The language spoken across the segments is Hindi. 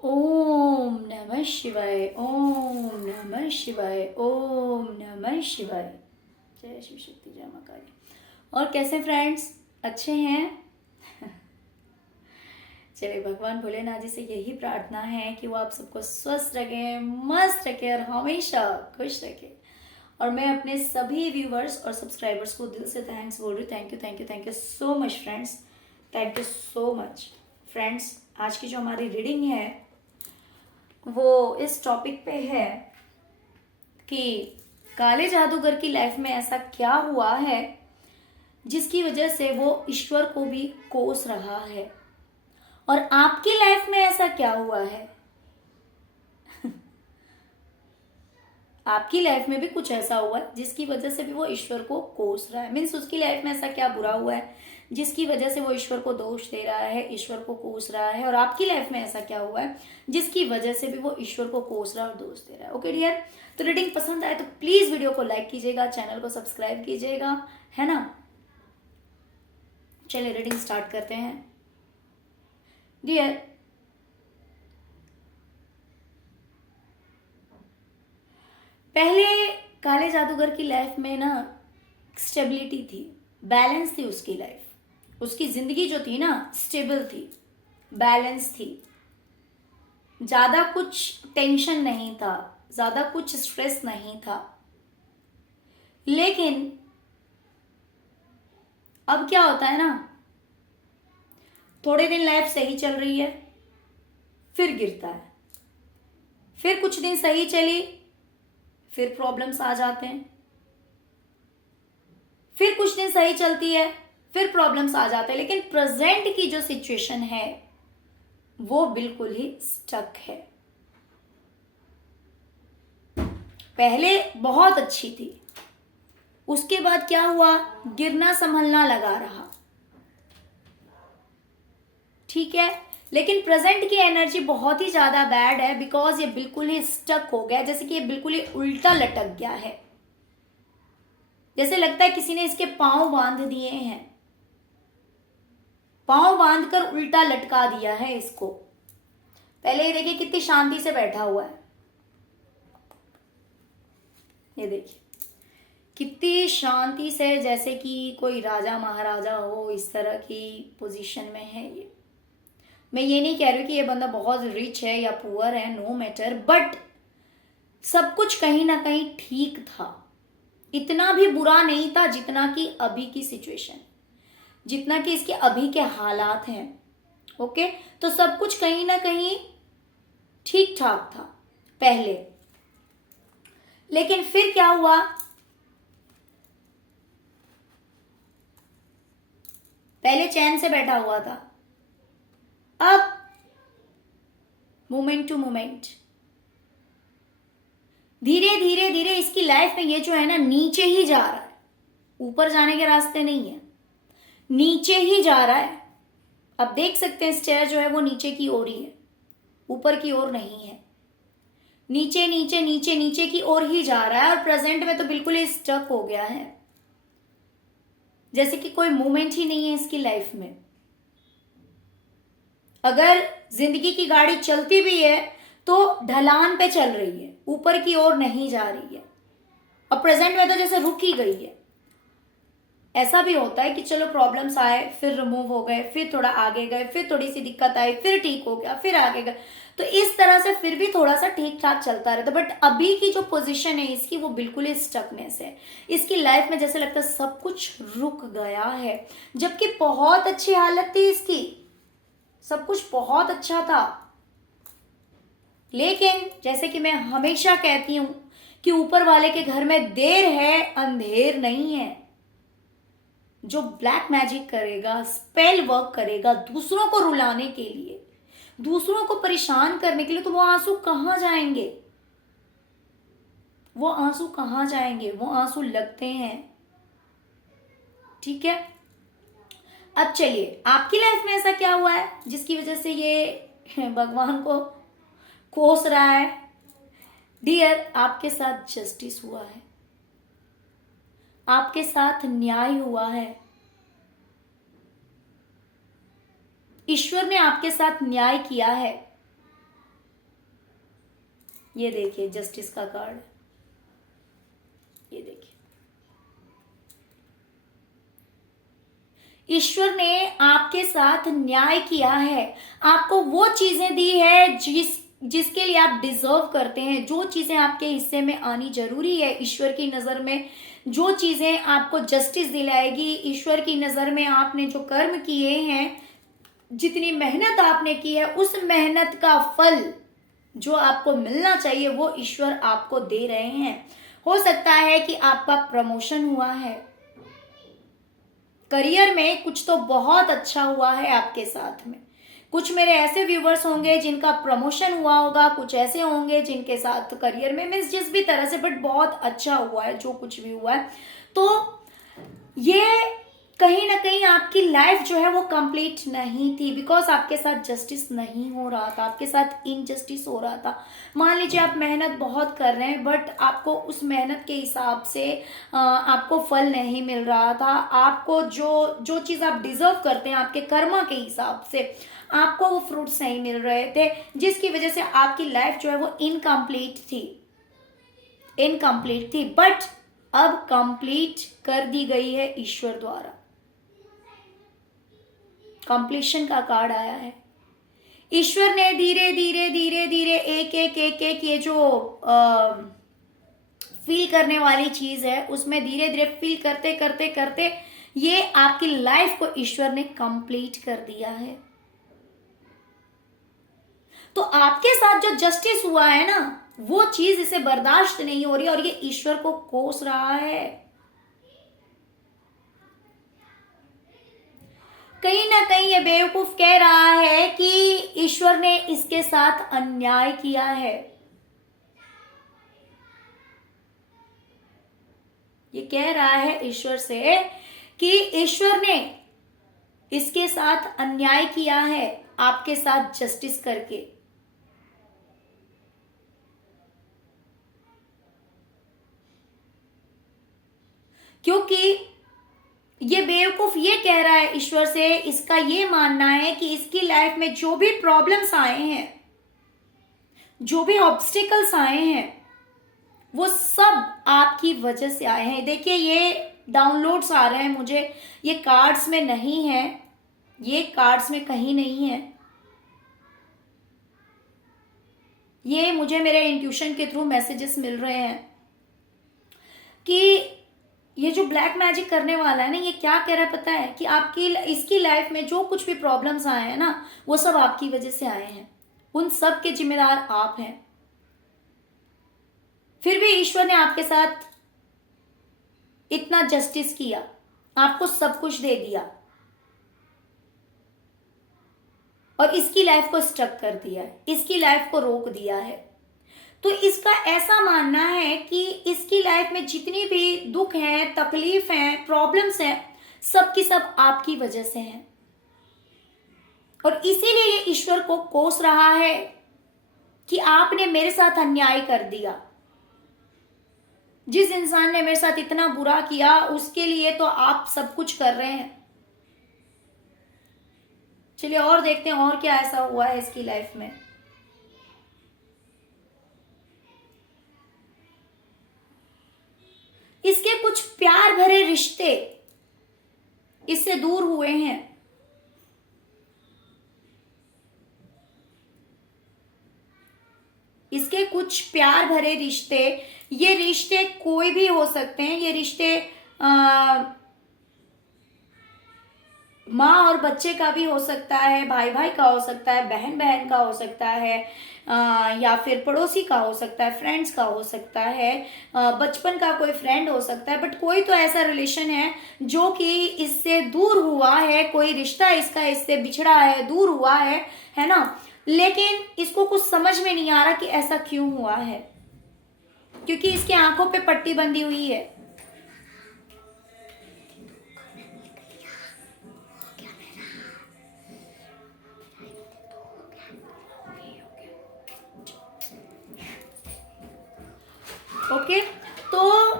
ओम नमः शिवाय, ओम नमः शिवाय, ओम नमः शिवाय। जय शिव शक्ति, जय मां काली। और कैसे फ्रेंड्स, अच्छे हैं? चलिए, भगवान भोलेनाथ जी से यही प्रार्थना है कि वो आप सबको स्वस्थ रखे, मस्त रखे और हमेशा खुश रखे। और मैं अपने सभी व्यूवर्स और सब्सक्राइबर्स को दिल से थैंक्स बोल रही हूँ। Thank you, thank you, thank you so much friends. Thank you so much friends. आज की जो हमारी रीडिंग है वो इस टॉपिक पे है कि काले जादूगर की लाइफ में ऐसा क्या हुआ है जिसकी वजह से वो ईश्वर को भी कोस रहा है, और आपकी लाइफ में ऐसा क्या हुआ है? आपकी लाइफ में भी कुछ ऐसा हुआ है जिसकी वजह से भी वो ईश्वर को कोस रहा है। मीन्स उसकी लाइफ में ऐसा क्या बुरा हुआ है जिसकी वजह से वो ईश्वर को दोष दे रहा है, ईश्वर को कोस रहा है। और आपकी लाइफ में ऐसा क्या हुआ है जिसकी वजह से भी वो ईश्वर को कोस रहा है और दोष दे रहा है। ओके डियर, तो रीडिंग पसंद आए तो प्लीज वीडियो को लाइक कीजिएगा, चैनल को सब्सक्राइब कीजिएगा, है ना। चलिए रीडिंग स्टार्ट करते हैं डियर। पहले काले जादूगर की लाइफ में ना स्टेबिलिटी थी, बैलेंस थी उसकी लाइफ। उसकी जिंदगी जो थी ना स्टेबल थी, बैलेंस थी। ज्यादा कुछ टेंशन नहीं था, ज्यादा कुछ स्ट्रेस नहीं था। लेकिन अब क्या होता है ना, थोड़े दिन लाइफ सही चल रही है, फिर गिरता है। फिर कुछ दिन सही चली, फिर प्रॉब्लम्स आ जाते हैं। फिर कुछ दिन सही चलती है, फिर प्रॉब्लम्स आ जाते हैं। लेकिन प्रेजेंट की जो सिचुएशन है वो बिल्कुल ही स्टक है। पहले बहुत अच्छी थी, उसके बाद क्या हुआ, गिरना संभलना लगा रहा। ठीक है, लेकिन प्रेजेंट की एनर्जी बहुत ही ज्यादा बैड है, बिकॉज ये बिल्कुल ही स्टक हो गया। जैसे कि ये बिल्कुल ही उल्टा लटक गया है, जैसे लगता है किसी ने इसके पांव बांध दिए हैं, पांव बांधकर उल्टा लटका दिया है इसको। पहले ये देखिए कितनी शांति से बैठा हुआ है, ये देखिए कितनी शांति से, जैसे कि कोई राजा महाराजा हो, इस तरह की पोजीशन में है ये। मैं ये नहीं कह रही कि ये बंदा बहुत रिच है या पुअर है, नो मैटर, बट सब कुछ कहीं ना कहीं ठीक था। इतना भी बुरा नहीं था जितना कि अभी की सिचुएशन, जितना कि इसके अभी के हालात हैं। ओके, तो सब कुछ कहीं ना कहीं ठीक ठाक था पहले। लेकिन फिर क्या हुआ, पहले चैन से बैठा हुआ था, अब मोमेंट टू मोमेंट, धीरे धीरे धीरे इसकी लाइफ में ये जो है ना नीचे ही जा रहा है। ऊपर जाने के रास्ते नहीं है, नीचे ही जा रहा है। अब देख सकते हैं स्टेयर जो है वो नीचे की ओर ही है, ऊपर की ओर नहीं है। नीचे नीचे नीचे नीचे की ओर ही जा रहा है, और प्रेजेंट में तो बिल्कुल ही स्टक हो गया है, जैसे कि कोई मूवमेंट ही नहीं है इसकी लाइफ में। अगर जिंदगी की गाड़ी चलती भी है तो ढलान पे चल रही है, ऊपर की ओर नहीं जा रही है। और प्रेजेंट में तो जैसे रुक ही गई है। ऐसा भी होता है कि चलो प्रॉब्लम्स आए, फिर रिमूव हो गए, फिर थोड़ा आगे गए, फिर थोड़ी सी दिक्कत आई, फिर ठीक हो गया, फिर आगे गए। तो इस तरह से फिर भी थोड़ा सा ठीक ठाक चलता रहता। बट अभी की जो पोजीशन है इसकी, वो बिल्कुल ही स्टकनेस है। इसकी लाइफ में जैसे लगता है सब कुछ रुक गया है, जबकि बहुत अच्छी हालत थी इसकी, सब कुछ बहुत अच्छा था। लेकिन जैसे कि मैं हमेशा कहती हूं कि ऊपर वाले के घर में देर है, अंधेर नहीं है। जो ब्लैक मैजिक करेगा, स्पेल वर्क करेगा दूसरों को रुलाने के लिए, दूसरों को परेशान करने के लिए, तो वो आंसू कहां जाएंगे? वो आंसू कहां जाएंगे? वो आंसू लगते हैं। ठीक है, अब चलिए आपकी लाइफ में ऐसा क्या हुआ है जिसकी वजह से ये भगवान को कोस रहा है? डियर, आपके साथ जस्टिस हुआ है, आपके साथ न्याय हुआ है। ईश्वर ने आपके साथ न्याय किया है। ये देखिए जस्टिस का कार्ड, ये देखिए ईश्वर ने आपके साथ न्याय किया है, आपको वो चीजें दी है जिसके लिए आप डिजर्व करते हैं, जो चीजें आपके हिस्से में आनी जरूरी है। ईश्वर की नजर में जो चीजें आपको जस्टिस दिलाएगी, ईश्वर की नजर में आपने जो कर्म किए हैं, जितनी मेहनत आपने की है, उस मेहनत का फल जो आपको मिलना चाहिए वो ईश्वर आपको दे रहे हैं। हो सकता है कि आपका प्रमोशन हुआ है, करियर में कुछ तो बहुत अच्छा हुआ है आपके साथ में। कुछ मेरे ऐसे व्यूवर्स होंगे जिनका प्रमोशन हुआ होगा, कुछ ऐसे होंगे जिनके साथ करियर में मीन्स जिस भी तरह से बट बहुत अच्छा हुआ है, जो कुछ भी हुआ है। तो ये कहीं ना कहीं आपकी लाइफ जो है वो कंप्लीट नहीं थी, बिकॉज आपके साथ जस्टिस नहीं हो रहा था, आपके साथ इनजस्टिस हो रहा था। मान लीजिए आप मेहनत बहुत कर रहे हैं बट आपको उस मेहनत के हिसाब से आपको फल नहीं मिल रहा था। आपको जो जो चीज आप डिजर्व करते हैं आपके कर्मा के हिसाब से आपको वो फ्रूट्स नहीं मिल रहे थे, जिसकी वजह से आपकी लाइफ जो है वो इनकम्प्लीट थी। बट अब कंप्लीट कर दी गई है ईश्वर द्वारा। कंप्लीशन का कार्ड आया है। ईश्वर ने धीरे धीरे धीरे धीरे एक एक एक एक ये जो फील करने वाली चीज है उसमें धीरे धीरे फील करते करते करते ये आपकी लाइफ को ईश्वर ने कंप्लीट कर दिया है। तो आपके साथ जो जस्टिस हुआ है ना, वो चीज इसे बर्दाश्त नहीं हो रही और ये ईश्वर को कोस रहा है। कहीं ना कहीं ये बेवकूफ कह रहा है कि ईश्वर ने इसके साथ अन्याय किया है। ये कह रहा है ईश्वर से कि ईश्वर ने इसके साथ अन्याय किया है आपके साथ जस्टिस करके। क्योंकि ये बेवकूफ ये कह रहा है ईश्वर से, इसका ये मानना है कि इसकी लाइफ में जो भी प्रॉब्लम्स आए हैं, जो भी ऑब्स्टिकल्स आए हैं, वो सब आपकी वजह से आए हैं। देखिए ये डाउनलोड्स आ रहे हैं मुझे, ये कार्ड्स में नहीं है, ये कार्ड्स में कहीं नहीं है, ये मुझे मेरे इंट्यूशन के थ्रू मैसेजेस मिल रहे हैं कि ये जो ब्लैक मैजिक करने वाला है ना, ये क्या कह रहा है पता है कि आपकी इसकी लाइफ में जो कुछ भी प्रॉब्लम्स आए हैं ना, वो सब आपकी वजह से आए हैं, उन सब के जिम्मेदार आप हैं। फिर भी ईश्वर ने आपके साथ इतना जस्टिस किया, आपको सब कुछ दे दिया और इसकी लाइफ को स्टक कर दिया है, इसकी लाइफ को रोक दिया है। तो इसका ऐसा मानना है कि इसकी लाइफ में जितनी भी दुख हैं, तकलीफ हैं, प्रॉब्लम्स हैं, सब की सब आपकी वजह से हैं और इसीलिए ये ईश्वर को कोस रहा है कि आपने मेरे साथ अन्याय कर दिया। जिस इंसान ने मेरे साथ इतना बुरा किया उसके लिए तो आप सब कुछ कर रहे हैं। चलिए और देखते हैं और क्या ऐसा हुआ है इसकी लाइफ में। इसके कुछ प्यार भरे रिश्ते इससे दूर हुए हैं। इसके कुछ प्यार भरे रिश्ते, ये रिश्ते कोई भी हो सकते हैं। ये रिश्ते माँ और बच्चे का भी हो सकता है, भाई भाई का हो सकता है, बहन बहन का हो सकता है, या फिर पड़ोसी का हो सकता है, फ्रेंड्स का हो सकता है, बचपन का कोई फ्रेंड हो सकता है। बट कोई तो ऐसा रिलेशन है जो कि इससे दूर हुआ है, कोई रिश्ता इसका इससे बिछड़ा है, दूर हुआ है ना। लेकिन इसको कुछ समझ में नहीं आ रहा कि ऐसा क्यों हुआ है, क्योंकि इसके आंखों पे पट्टी बंधी हुई है। ओके, तो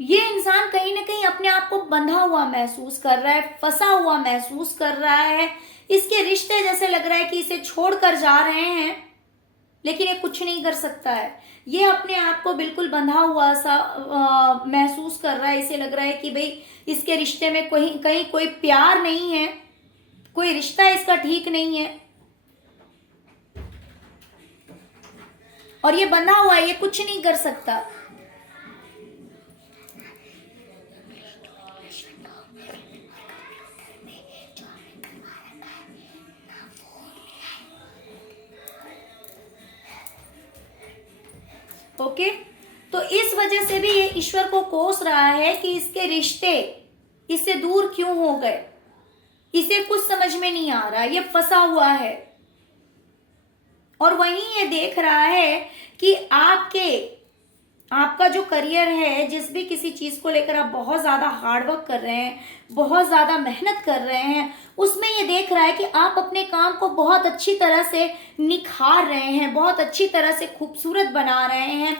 ये इंसान कहीं ना कहीं अपने आप को बंधा हुआ महसूस कर रहा है, फंसा हुआ महसूस कर रहा है। इसके रिश्ते जैसे लग रहा है कि इसे छोड़कर जा रहे हैं लेकिन ये कुछ नहीं कर सकता है। ये अपने आप को बिल्कुल बंधा हुआ सा महसूस कर रहा है। इसे लग रहा है कि भाई इसके रिश्ते में कहीं कोई प्यार नहीं है, कोई रिश्ता इसका ठीक नहीं है, और ये बंधा हुआ है, ये कुछ नहीं कर सकता। ओके, तो इस वजह से भी ये ईश्वर को कोस रहा है कि इसके रिश्ते इससे दूर क्यों हो गए। इसे कुछ समझ में नहीं आ रहा, ये फंसा हुआ है। और वहीं ये देख रहा है कि आपका जो करियर है, जिस भी किसी चीज को लेकर आप बहुत ज्यादा हार्डवर्क कर रहे हैं, बहुत ज्यादा मेहनत कर रहे हैं, उसमें ये देख रहा है कि आप अपने काम को बहुत अच्छी तरह से निखार रहे हैं, बहुत अच्छी तरह से खूबसूरत बना रहे हैं,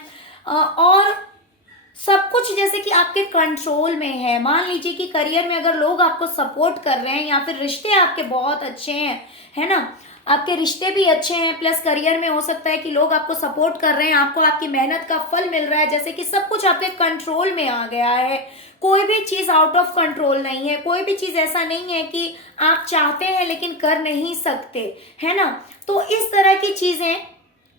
और सब कुछ जैसे कि आपके कंट्रोल में है। मान लीजिए कि करियर में अगर लोग आपको सपोर्ट कर रहे हैं या फिर रिश्ते आपके बहुत अच्छे हैं, है ना, आपके रिश्ते भी अच्छे हैं, प्लस करियर में हो सकता है कि लोग आपको सपोर्ट कर रहे हैं, आपको आपकी मेहनत का फल मिल रहा है, जैसे कि सब कुछ आपके कंट्रोल में आ गया है, कोई भी चीज आउट ऑफ कंट्रोल नहीं है, कोई भी चीज ऐसा नहीं है कि आप चाहते हैं लेकिन कर नहीं सकते, है ना। तो इस तरह की चीजें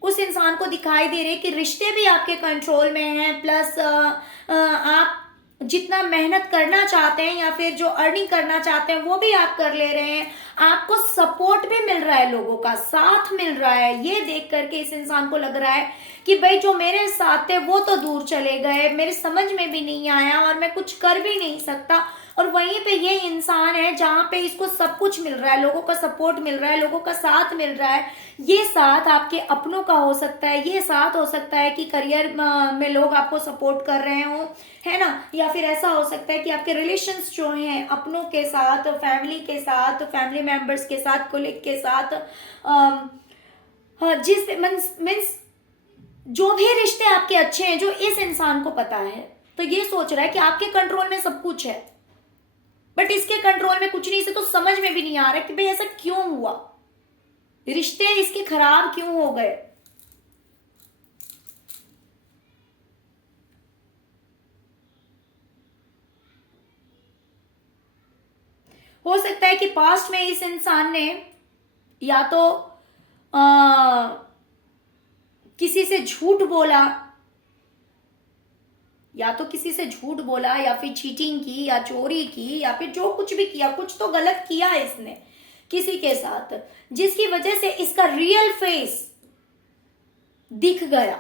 उस इंसान को दिखाई दे रही है कि रिश्ते भी आपके कंट्रोल में हैं, प्लस आप जितना मेहनत करना चाहते हैं या फिर जो अर्निंग करना चाहते हैं वो भी आप कर ले रहे हैं, आपको सपोर्ट भी मिल रहा है, लोगों का साथ मिल रहा है। ये देख करके इस इंसान को लग रहा है कि भाई जो मेरे साथ थे वो तो दूर चले गए, मेरे समझ में भी नहीं आया और मैं कुछ कर भी नहीं सकता। और वहीं पे ये इंसान है जहां पे इसको सब कुछ मिल रहा है, लोगों का सपोर्ट मिल रहा है, लोगों का साथ मिल रहा है। ये साथ आपके अपनों का हो सकता है, ये साथ हो सकता है कि करियर में लोग आपको सपोर्ट कर रहे हो, है ना, या फिर ऐसा हो सकता है कि आपके रिलेशंस जो हैं अपनों के साथ, फैमिली के साथ, फैमिली मेंबर्स के साथ, कोलिग के साथ, जिस मीन्स जो भी रिश्ते आपके अच्छे हैं, जो इस इंसान को पता है, तो ये सोच रहा है कि आपके कंट्रोल में सब कुछ है, बट इसके कंट्रोल में कुछ नहीं। इसे तो समझ में भी नहीं आ रहा कि भाई ऐसा क्यों हुआ, रिश्ते इसके खराब क्यों हो गए। हो सकता है कि पास्ट में इस इंसान ने या तो किसी से झूठ बोला, या तो किसी से झूठ बोला, या फिर चीटिंग की, या चोरी की, या फिर जो कुछ भी किया, कुछ तो गलत किया इसने किसी के साथ, जिसकी वजह से इसका रियल फेस दिख गया।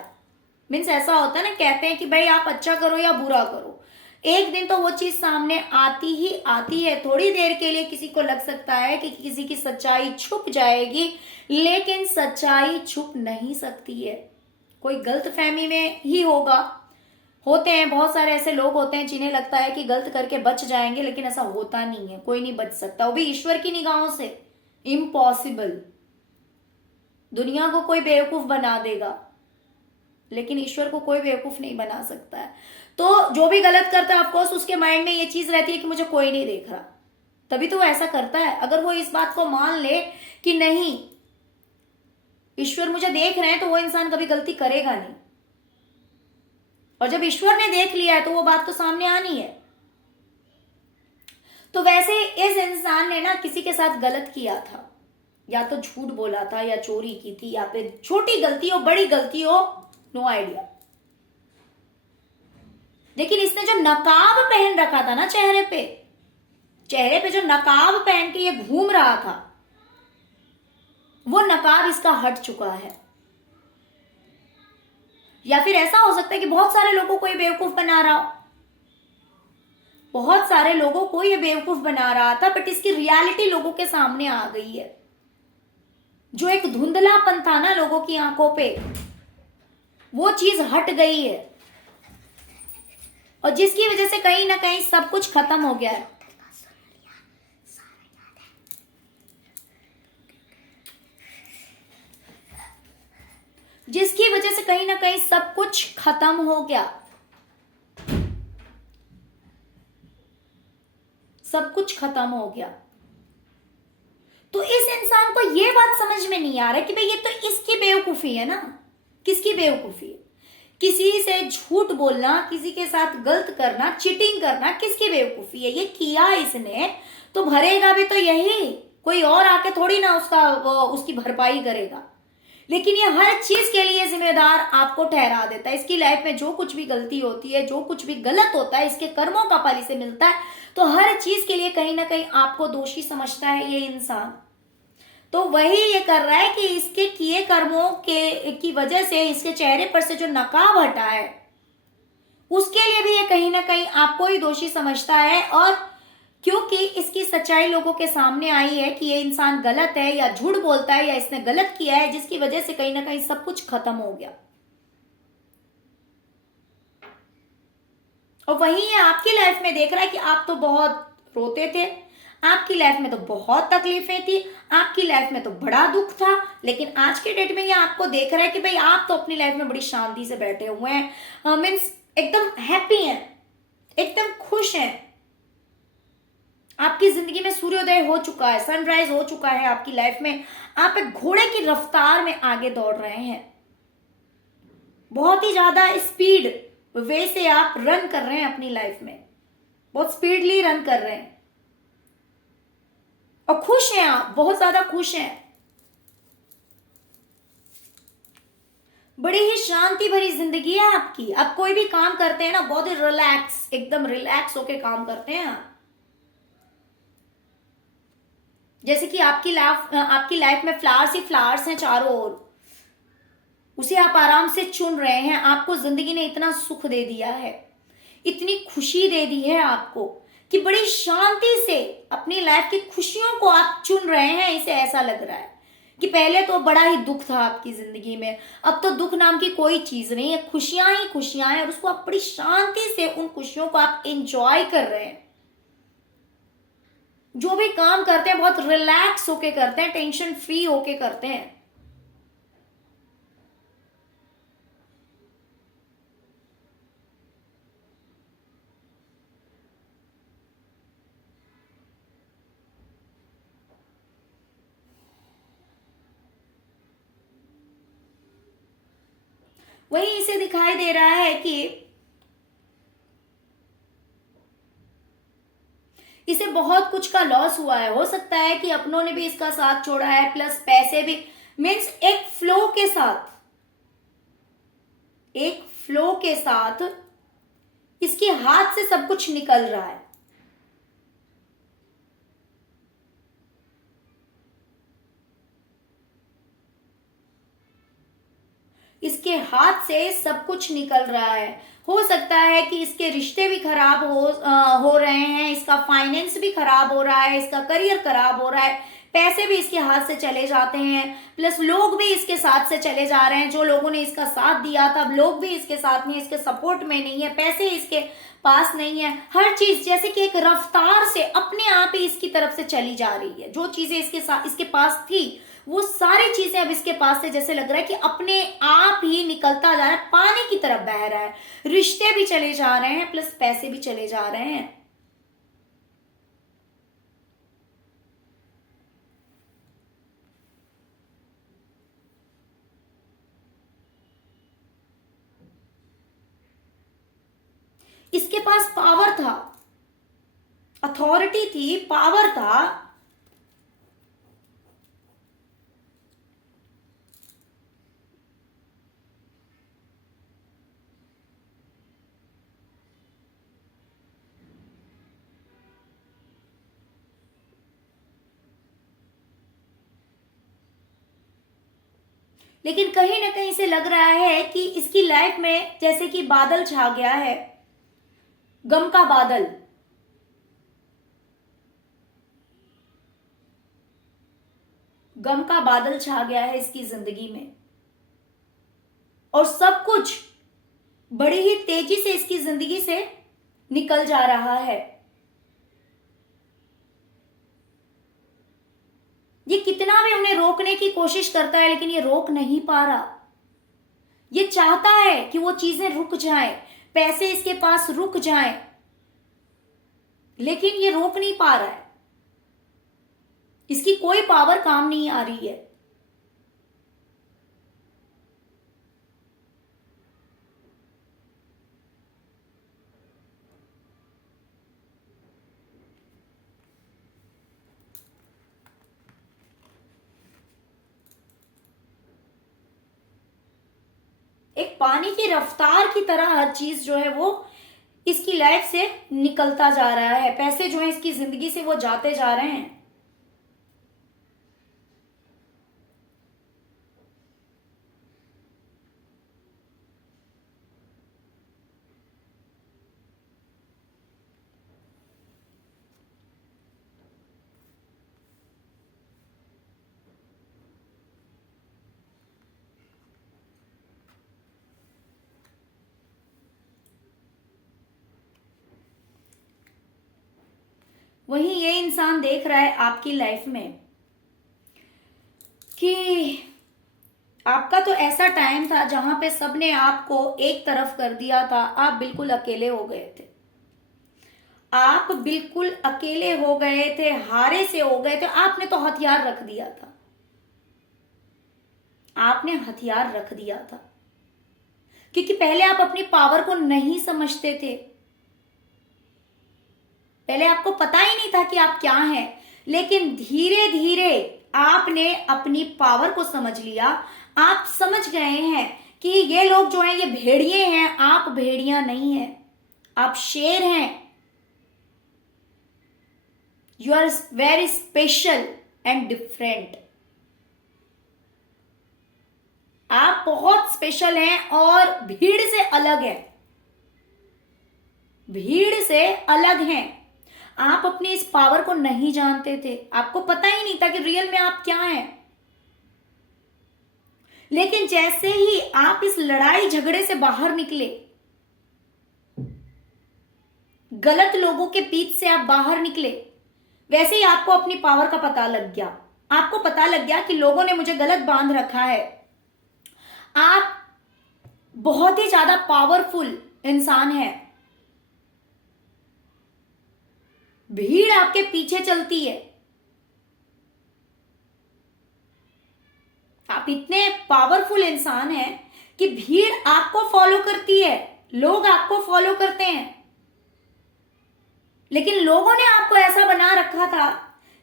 मीन्स ऐसा होता है ना, कहते हैं कि भाई आप अच्छा करो या बुरा करो, एक दिन तो वो चीज सामने आती ही आती है। थोड़ी देर के लिए किसी को लग सकता है कि किसी की सच्चाई छुप जाएगी, लेकिन सच्चाई छुप नहीं सकती है। कोई गलतफहमी में ही होगा। होते हैं बहुत सारे ऐसे लोग होते हैं जिन्हें लगता है कि गलत करके बच जाएंगे, लेकिन ऐसा होता नहीं है, कोई नहीं बच सकता, वो भी ईश्वर की निगाहों से इम्पॉसिबल। दुनिया को कोई बेवकूफ बना देगा, लेकिन ईश्वर को कोई बेवकूफ नहीं बना सकता है। तो जो भी गलत करता है ऑफकोर्स उसके माइंड में ये चीज रहती है कि मुझे कोई नहीं देख रहा, तभी तो वो ऐसा करता है। अगर वो इस बात को मान ले कि नहीं ईश्वर मुझे देख रहे हैं, तो वो इंसान कभी गलती करेगा नहीं। और जब ईश्वर ने देख लिया है तो वो बात तो सामने आनी है। तो वैसे इस इंसान ने ना किसी के साथ गलत किया था, या तो झूठ बोला था, या चोरी की थी, या फिर छोटी गलती हो बड़ी गलती हो, नो आइडिया। लेकिन इसने जो नकाब पहन रखा था ना चेहरे पे जो नकाब पहन के ये घूम रहा था, वो नकाब इसका हट चुका है। या फिर ऐसा हो सकता है कि बहुत सारे लोगों को ये बेवकूफ बना रहा हो, बहुत सारे लोगों को ये बेवकूफ बना रहा था, बट इसकी रियलिटी लोगों के सामने आ गई है। जो एक धुंधलापन था ना लोगों की आंखों पे, वो चीज हट गई है, और जिसकी वजह से कहीं ना कहीं सब कुछ खत्म हो गया है। जिसकी वजह से कहीं ना कहीं सब कुछ खत्म हो गया, सब कुछ खत्म हो गया। तो इस इंसान को उसको ये बात समझ में नहीं आ रहा कि भाई ये तो इसकी बेवकूफी है ना। किसकी बेवकूफी है? किसी से झूठ बोलना, किसी के साथ गलत करना, चीटिंग करना किसकी बेवकूफी है? ये किया इसने तो भरेगा भी तो यही, कोई और आके थोड़ी ना उसकी भरपाई करेगा। लेकिन ये हर चीज के लिए जिम्मेदार आपको ठहरा देता है। इसकी लाइफ में जो कुछ भी गलती होती है, जो कुछ भी गलत होता है, इसके कर्मों का फल इसे मिलता है, तो हर चीज के लिए कहीं ना कहीं आपको दोषी समझता है ये इंसान। तो वही ये कर रहा है कि इसके किए कर्मों की वजह से इसके चेहरे पर से जो नकाब हटा है, उसके लिए भी ये कहीं ना कहीं आपको ही दोषी समझता है। और क्योंकि इसकी सच्चाई लोगों के सामने आई है कि ये इंसान गलत है या झूठ बोलता है या इसने गलत किया है, जिसकी वजह से कहीं ना कहीं सब कुछ खत्म हो गया। और वहीं ये आपकी लाइफ में देख रहा है कि आप तो बहुत रोते थे, आपकी लाइफ में तो बहुत तकलीफें थी, आपकी लाइफ में तो बड़ा दुख था, लेकिन आज के डेट में ये आपको देख रहा है कि भाई आप तो अपनी लाइफ में बड़ी शांति से बैठे हुए हैं, मीन्स एकदम हैप्पी हैं, एकदम खुश हैं। आपकी जिंदगी में सूर्योदय हो चुका है, सनराइज हो चुका है आपकी लाइफ में। आप एक घोड़े की रफ्तार में आगे दौड़ रहे हैं, बहुत ही ज्यादा स्पीड वे से आप रन कर रहे हैं अपनी लाइफ में, बहुत स्पीडली रन कर रहे हैं और खुश हैं, आप बहुत ज्यादा खुश हैं। बड़ी ही शांति भरी जिंदगी है आपकी। आप कोई भी काम करते हैं ना, बहुत ही रिलैक्स, एकदम रिलैक्स होके काम करते हैं आप। जैसे कि आपकी लाइफ में फ्लावर्स ही फ्लावर्स हैं चारों ओर, उसे आप आराम से चुन रहे हैं। आपको जिंदगी ने इतना सुख दे दिया है, इतनी खुशी दे दी है आपको कि बड़ी शांति से अपनी लाइफ की खुशियों को आप चुन रहे हैं। इसे ऐसा लग रहा है कि पहले तो बड़ा ही दुख था आपकी जिंदगी में, अब तो दुख नाम की कोई चीज नहीं है, खुशियां ही खुशियां हैं। और उसको आप बड़ी शांति से उन खुशियों को आप एंजॉय कर रहे हैं। जो भी काम करते हैं बहुत रिलैक्स होके करते हैं, टेंशन फ्री होके करते हैं। वही इसे दिखाई दे रहा है कि इसे बहुत कुछ का लॉस हुआ है। हो सकता है कि अपनों ने भी इसका साथ छोड़ा है, प्लस पैसे भी, मीन्स एक फ्लो के साथ इसके हाथ से सब कुछ निकल रहा है। इसके हाथ से सब कुछ निकल रहा है। हो सकता है कि इसके रिश्ते भी खराब हो रहे हैं, इसका फाइनेंस भी खराब हो रहा है, इसका करियर खराब हो रहा है, पैसे भी इसके हाथ से चले जाते हैं, प्लस लोग भी इसके साथ से चले जा रहे हैं। जो लोगों ने इसका साथ दिया था, लोग भी इसके साथ नहीं, इसके सपोर्ट में नहीं है, पैसे इसके पास नहीं है। हर चीज जैसे कि एक रफ्तार से अपने आप ही इसकी तरफ से चली जा रही है। जो चीजें इसके पास थी, वो सारी चीजें अब इसके पास से जैसे लग रहा है कि अपने आप ही निकलता जा रहा है, पानी की तरफ बह रहा है। रिश्ते भी चले जा रहे हैं, प्लस पैसे भी चले जा रहे हैं। इसके पास पावर था, अथॉरिटी थी, पावर था, लेकिन कहीं ना कहीं से लग रहा है कि इसकी लाइफ में जैसे कि बादल छा गया है, गम का बादल। गम का बादल छा गया है इसकी जिंदगी में, और सब कुछ बड़ी ही तेजी से इसकी जिंदगी से निकल जा रहा है। ये कितना भी उन्हें रोकने की कोशिश करता है, लेकिन ये रोक नहीं पा रहा। ये चाहता है कि वो चीजें रुक जाएं, पैसे इसके पास रुक जाएं, लेकिन ये रोक नहीं पा रहा है। इसकी कोई पावर काम नहीं आ रही है। एक पानी की रफ्तार की तरह हर चीज जो है वो इसकी लाइफ से निकलता जा रहा है। पैसे जो है इसकी जिंदगी से वो जाते जा रहे हैं। वहीं ये इंसान देख रहा है आपकी लाइफ में कि आपका तो ऐसा टाइम था जहां पे सबने आपको एक तरफ कर दिया था। आप बिल्कुल अकेले हो गए थे। आप बिल्कुल अकेले हो गए थे, हारे से हो गए थे। आपने तो हथियार रख दिया था। आपने हथियार रख दिया था क्योंकि पहले आप अपनी पावर को नहीं समझते थे। पहले आपको पता ही नहीं था कि आप क्या हैं, लेकिन धीरे धीरे आपने अपनी पावर को समझ लिया। आप समझ गए हैं कि ये लोग जो हैं ये भेड़िए हैं, आप भेड़िया नहीं हैं, आप शेर हैं। You are very special and different. आप बहुत स्पेशल हैं और भीड़ से अलग हैं। भीड़ से अलग हैं। आप अपनी इस पावर को नहीं जानते थे। आपको पता ही नहीं था कि रियल में आप क्या हैं। लेकिन जैसे ही आप इस लड़ाई झगड़े से बाहर निकले, गलत लोगों के बीच से आप बाहर निकले, वैसे ही आपको अपनी पावर का पता लग गया। आपको पता लग गया कि लोगों ने मुझे गलत बांध रखा है। आप बहुत ही ज्यादा पावरफुल इंसान हैं। भीड़ आपके पीछे चलती है। आप इतने पावरफुल इंसान हैं कि भीड़ आपको फॉलो करती है, लोग आपको फॉलो करते हैं। लेकिन लोगों ने आपको ऐसा बना रखा था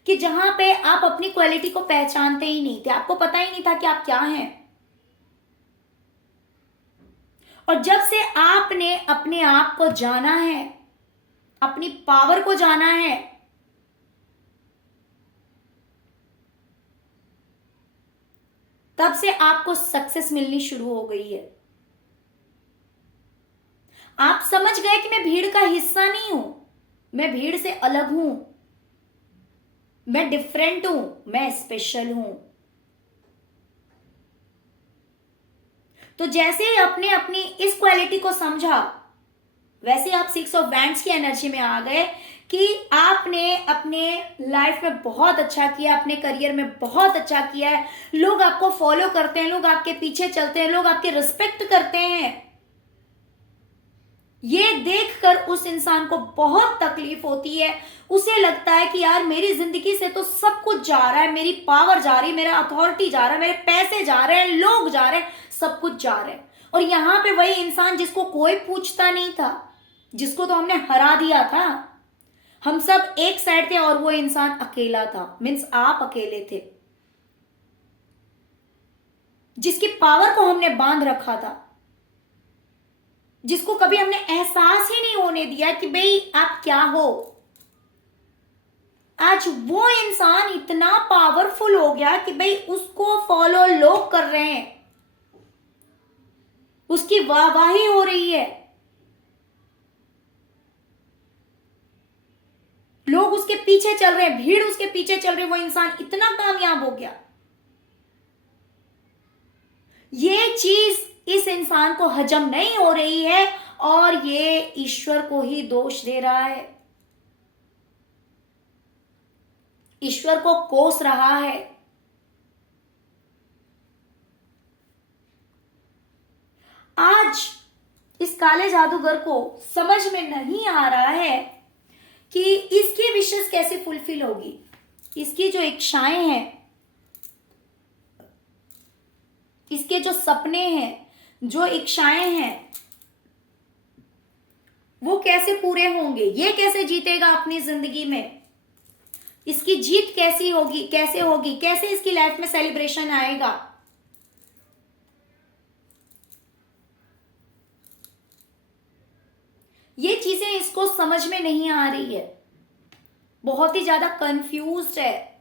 कि जहां पे आप अपनी क्वालिटी को पहचानते ही नहीं थे। आपको पता ही नहीं था कि आप क्या हैं। और जब से आपने अपने आप को जाना है, अपनी पावर को जाना है, तब से आपको सक्सेस मिलनी शुरू हो गई है। आप समझ गए कि मैं भीड़ का हिस्सा नहीं हूं, मैं भीड़ से अलग हूं, मैं डिफरेंट हूं, मैं स्पेशल हूं। तो जैसे ही आपने अपनी इस क्वालिटी को समझा, वैसे आप 6 ऑफ वैंड्स की एनर्जी में आ गए कि आपने अपने लाइफ में बहुत अच्छा किया, अपने करियर में बहुत अच्छा किया है। लोग आपको फॉलो करते हैं, लोग आपके पीछे चलते हैं, लोग आपके रिस्पेक्ट करते हैं। ये देखकर उस इंसान को बहुत तकलीफ होती है। उसे लगता है कि यार मेरी जिंदगी से तो सब कुछ जा रहा है, मेरी पावर जा रही है, मेरा अथॉरिटी जा रहा है, मेरे पैसे जा रहे हैं, लोग जा रहे हैं, सब कुछ जा रहा है। और यहां पे वही इंसान जिसको कोई पूछता नहीं था, जिसको तो हमने हरा दिया था, हम सब एक साइड थे और वो इंसान अकेला था। मीन्स आप अकेले थे। जिसकी पावर को हमने बांध रखा था, जिसको कभी हमने एहसास ही नहीं होने दिया कि भाई आप क्या हो, आज वो इंसान इतना पावरफुल हो गया कि भाई उसको फॉलो लोग कर रहे हैं, उसकी वाहवाही हो रही है, लोग उसके पीछे चल रहे हैं, भीड़ उसके पीछे चल रही है। वो इंसान इतना कामयाब हो गया। ये चीज इस इंसान को हजम नहीं हो रही है और ये ईश्वर को ही दोष दे रहा है, ईश्वर को कोस रहा है। आज इस काले जादूगर को समझ में नहीं आ रहा है कि इसकी विशेष कैसे फुलफिल होगी, इसकी जो इच्छाएं हैं, इसके जो सपने हैं, जो इच्छाएं हैं, वो कैसे पूरे होंगे, ये कैसे जीतेगा अपनी जिंदगी में, इसकी जीत कैसी होगी, कैसे होगी, कैसे इसकी लाइफ में सेलिब्रेशन आएगा। ये चीजें इसको समझ में नहीं आ रही है, बहुत ही ज्यादा कंफ्यूज्ड है,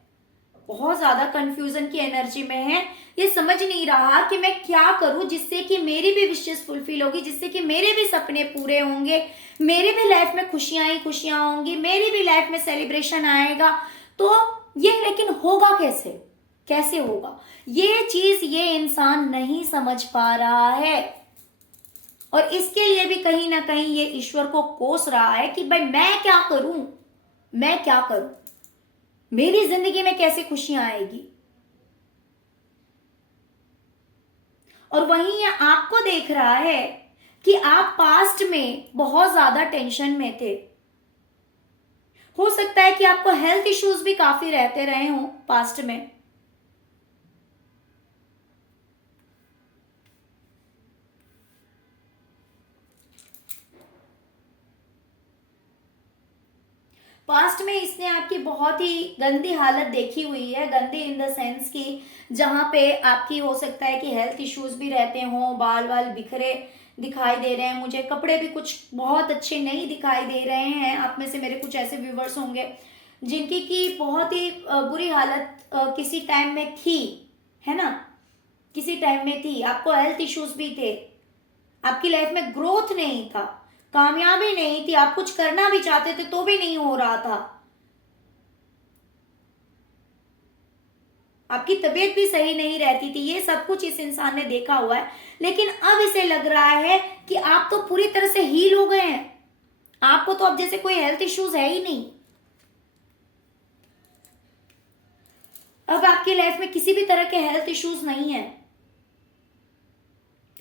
बहुत ज्यादा कंफ्यूजन की एनर्जी में है। ये समझ नहीं रहा कि मैं क्या करूं जिससे कि मेरी भी विशेष फुलफिल होगी, जिससे कि मेरे भी सपने पूरे होंगे, मेरी भी लाइफ में खुशियां ही खुशियां होंगी, मेरी भी लाइफ में सेलिब्रेशन आएगा। तो ये लेकिन होगा कैसे, कैसे होगा, ये चीज ये इंसान नहीं समझ पा रहा है। और इसके लिए भी कहीं ना कहीं ये ईश्वर को कोस रहा है कि भाई मैं क्या करूं, मैं क्या करूं, मेरी जिंदगी में कैसे खुशियां आएगी। और वहीं ये आपको देख रहा है कि आप पास्ट में बहुत ज्यादा टेंशन में थे। हो सकता है कि आपको हेल्थ इश्यूज भी काफी रहते रहे हों पास्ट में। पास्ट में इसने आपकी बहुत ही गंदी हालत देखी हुई है, गंदी इन द सेंस की जहां पे आपकी हो सकता है कि हेल्थ इश्यूज भी रहते हों, बाल बाल बिखरे दिखाई दे रहे हैं मुझे, कपड़े भी कुछ बहुत अच्छे नहीं दिखाई दे रहे हैं। आप में से मेरे कुछ ऐसे व्यूवर्स होंगे जिनकी की बहुत ही बुरी हालत किसी टाइम में थी, है ना, किसी टाइम में थी। आपको हेल्थ इश्यूज भी थे, आपकी लाइफ में ग्रोथ नहीं था, कामयाबी नहीं थी, आप कुछ करना भी चाहते थे तो भी नहीं हो रहा था, आपकी तबीयत भी सही नहीं रहती थी। ये सब कुछ इस इंसान ने देखा हुआ है, लेकिन अब इसे लग रहा है कि आप तो पूरी तरह से हील हो गए हैं, आपको तो अब जैसे कोई हेल्थ इश्यूज है ही नहीं। अब आपकी लाइफ में किसी भी तरह के हेल्थ इश्यूज नहीं है।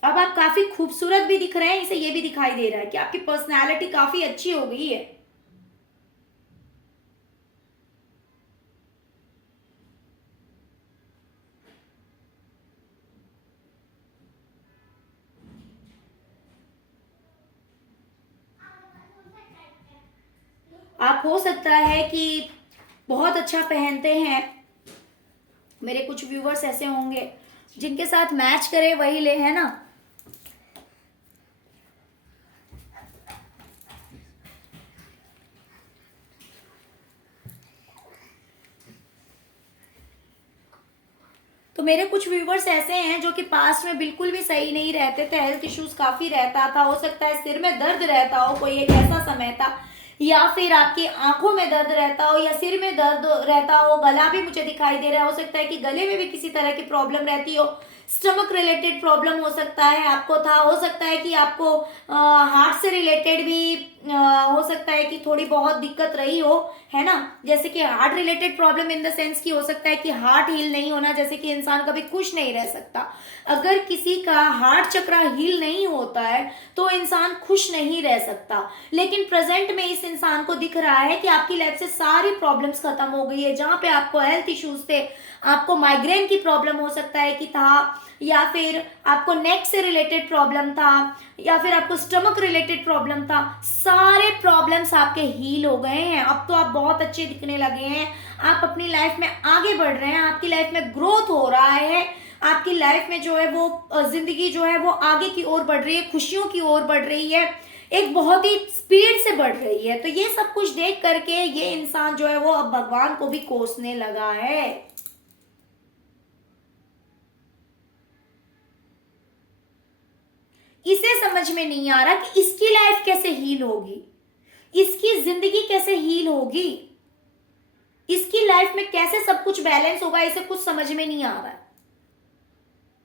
अब आप काफी खूबसूरत भी दिख रहे हैं, इसे ये भी दिखाई दे रहा है कि आपकी पर्सनैलिटी काफी अच्छी हो गई है। आप हो सकता है कि बहुत अच्छा पहनते हैं, मेरे कुछ व्यूवर्स ऐसे होंगे जिनके साथ मैच करे वही ले, है ना। तो मेरे कुछ व्यूवर्स ऐसे हैं जो कि पास्ट में बिल्कुल भी सही नहीं रहते थे, हेल्थ इश्यूज काफी रहता था, हो सकता है सिर में दर्द रहता हो, कोई एक ऐसा समय था, या फिर आपकी आंखों में दर्द रहता हो, या सिर में दर्द रहता हो, गला भी मुझे दिखाई दे रहा है, हो सकता है कि गले में भी किसी तरह की प्रॉब्लम रहती हो, स्टमक रिलेटेड प्रॉब्लम हो सकता है आपको था, हो सकता है कि आपको हार्ट से रिलेटेड भी हो सकता है कि थोड़ी बहुत दिक्कत रही हो, है ना। जैसे कि heart related problem in the sense की हो सकता है कि हार्ट हील नहीं होना, जैसे कि इंसान कभी खुश नहीं रह सकता। अगर किसी का हार्ट चक्र हील नहीं होता है तो इंसान खुश नहीं रह सकता। लेकिन प्रेजेंट में इस इंसान को दिख रहा है कि आपकी लाइफ से सारी प्रॉब्लम्स खत्म हो गई है। जहां पे आपको हेल्थ इश्यूज थे, आपको माइग्रेन की प्रॉब्लम हो सकता है कि था, या फिर आपको नेक से रिलेटेड प्रॉब्लम था, या फिर आपको स्टमक रिलेटेड प्रॉब्लम था, सारे प्रॉब्लम्स आपके हील हो गए हैं। अब तो आप बहुत अच्छे दिखने लगे हैं, आप अपनी लाइफ में आगे बढ़ रहे हैं, आपकी लाइफ में ग्रोथ हो रहा है, आपकी लाइफ में जो है वो जिंदगी जो है वो आगे की ओर बढ़ रही है, खुशियों की ओर बढ़ रही है, एक बहुत ही स्पीड से बढ़ रही है। तो ये सब कुछ देख करके ये इंसान जो है वो अब भगवान को भी कोसने लगा है। इसे समझ में नहीं आ रहा कि इसकी लाइफ कैसे हील होगी, इसकी जिंदगी कैसे हील होगी, इसकी लाइफ में कैसे सब कुछ बैलेंस होगा, इसे कुछ समझ में नहीं आ रहा है।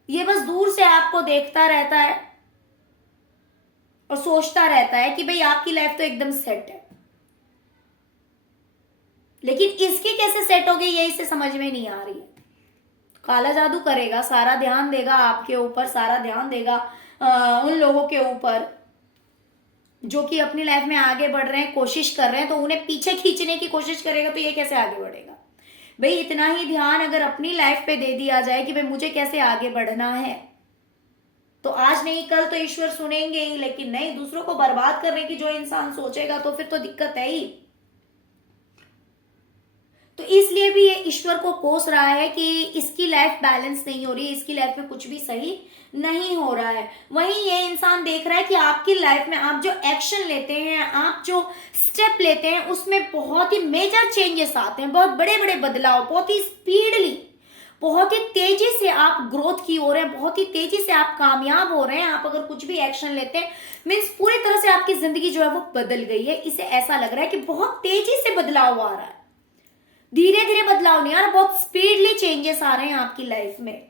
ये बस दूर से आपको देखता रहता है और सोचता रहता है कि भाई आपकी लाइफ तो एकदम सेट है, लेकिन इसकी कैसे सेट होगी ये इसे समझ में नहीं आ रही है। काला जादू करेगा, सारा ध्यान देगा आपके ऊपर, सारा ध्यान देगा उन लोगों के ऊपर जो कि अपनी लाइफ में आगे बढ़ रहे हैं, कोशिश कर रहे हैं, तो उन्हें पीछे खींचने की कोशिश करेगा, तो ये कैसे आगे बढ़ेगा। भाई इतना ही ध्यान अगर अपनी लाइफ पे दे दिया जाए कि भाई मुझे कैसे आगे बढ़ना है, तो आज नहीं कल तो ईश्वर सुनेंगे ही। लेकिन नहीं, दूसरों को बर्बाद करने की जो इंसान सोचेगा तो फिर तो दिक्कत है ही। तो इसलिए भी ये ईश्वर को कोस रहा है कि इसकी लाइफ बैलेंस नहीं हो रही, इसकी लाइफ में कुछ भी सही नहीं हो रहा है। वहीं ये इंसान देख रहा है कि आपकी लाइफ में आप जो एक्शन लेते हैं, आप जो स्टेप लेते हैं, उसमें बहुत ही मेजर चेंजेस आते हैं, बहुत बड़े बड़े बदलाव, बहुत ही स्पीडली, बहुत ही तेजी से आप ग्रोथ की ओर हैं, बहुत ही तेजी से आप कामयाब हो रहे हैं। आप अगर कुछ भी एक्शन लेते हैं मीन्स पूरी तरह से आपकी जिंदगी जो है वो बदल गई है। इसे ऐसा लग रहा है कि बहुत तेजी से बदलाव आ रहा है, धीरे धीरे बदलाव नहीं आ रहा, बहुत स्पीडली चेंजेस आ रहे हैं आपकी लाइफ में,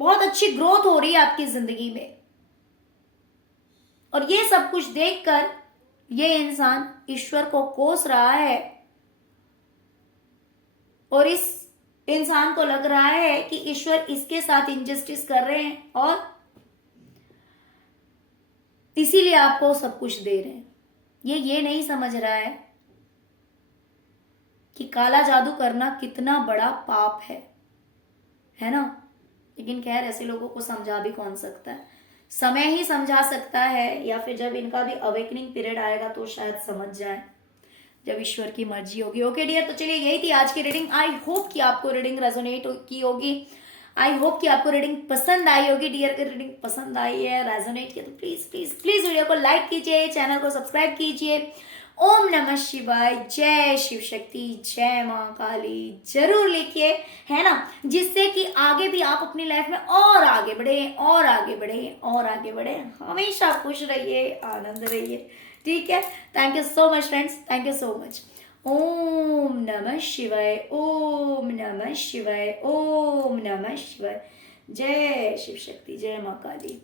बहुत अच्छी ग्रोथ हो रही है आपकी जिंदगी में। और ये सब कुछ देखकर ये इंसान ईश्वर को कोस रहा है और इस इंसान को लग रहा है कि ईश्वर इसके साथ इनजस्टिस कर रहे हैं और इसीलिए आपको सब कुछ दे रहे हैं। ये नहीं समझ रहा है कि काला जादू करना कितना बड़ा पाप है ना। लेकिन खैर ऐसे लोगों को समझा भी कौन सकता है, समय ही समझा सकता है, या फिर जब इनका भी अवेकनिंग पीरियड आएगा तो शायद समझ जाए, जब ईश्वर की मर्जी होगी। ओके डियर, तो चलिए यही थी आज की रीडिंग। आई होप कि आपको रीडिंग रेजोनेट की होगी, आई होप कि आपको रीडिंग पसंद आई होगी। डियर की रीडिंग पसंद आई है, रेजोनेट किया तो प्लीज प्लीज प्लीज वीडियो को लाइक कीजिए, चैनल को सब्सक्राइब कीजिए। ओम नमः शिवाय, जय शिव शक्ति, जय मां काली जरूर लिखिए, है ना, जिससे कि आगे भी आप अपनी लाइफ में और आगे बढ़े और आगे बढ़े और आगे बढ़े। हमेशा खुश रहिए, आनंद रहिए, ठीक है। Thank you so much friends, thank you so much. ओम नमः शिवाय, ओम नमः शिवाय, ओम नमः शिवाय, जय शिव शक्ति, जय मां काली।